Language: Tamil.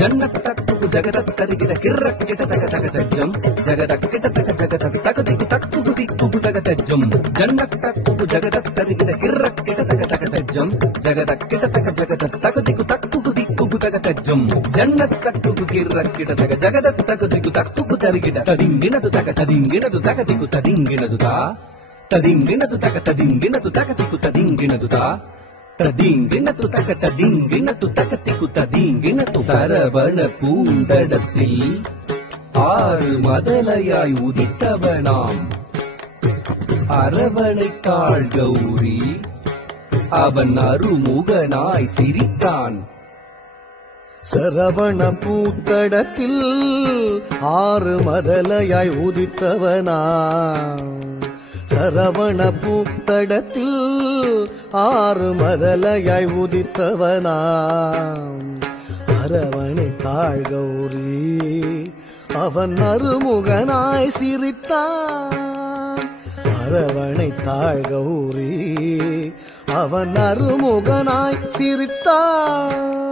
ஜன்னத்தக்கு ஜகதத்தரிகிட கிரக்கிட தகதகதஜம் ஜகதக்கிட தக ஜகதக் தகதிகு தக்கு திக்கு தகதஜம் ஜன்னத்தக்கு ஜகதத்தரிகிட கிரக்கிட தகதகதஜம் ஜகதக்கிட தக ஜகதக் தகதிகு தக்கு திக்கு தகதஜம் ஜன்னத்தக்கு கிரக்கிட தக ஜகதக் தகதிகு தக்கு தரிகிட ததிங்கினது தக ததிங்கினது தகதிகு ததிங்கினது தா ததிங்கினது தக ததிங்கினது தகதிகு ததிங்கினது தா ததிங்கினது தக ததிங்கினது தகதிகு ததிங்கினது சரவண பூந்தடத்தில் ஆறு மதலையாய் உதித்தவனாம் அரவணை காள் கௌரி அவன் அருமுகனாய் சிரித்தான். சரவண பூத்தடத்தில் ஆறு மதலையாய் உதித்தவனா சரவண பூத்தடத்தில் ஆறு மதலையாய் உதித்தவனா அரவணை காள் கௌரி அவன் அருமுகனாய் சிரித்தான். அரவணை காள் கௌரி அவன் அருமுகனாய் சிரித்தான்.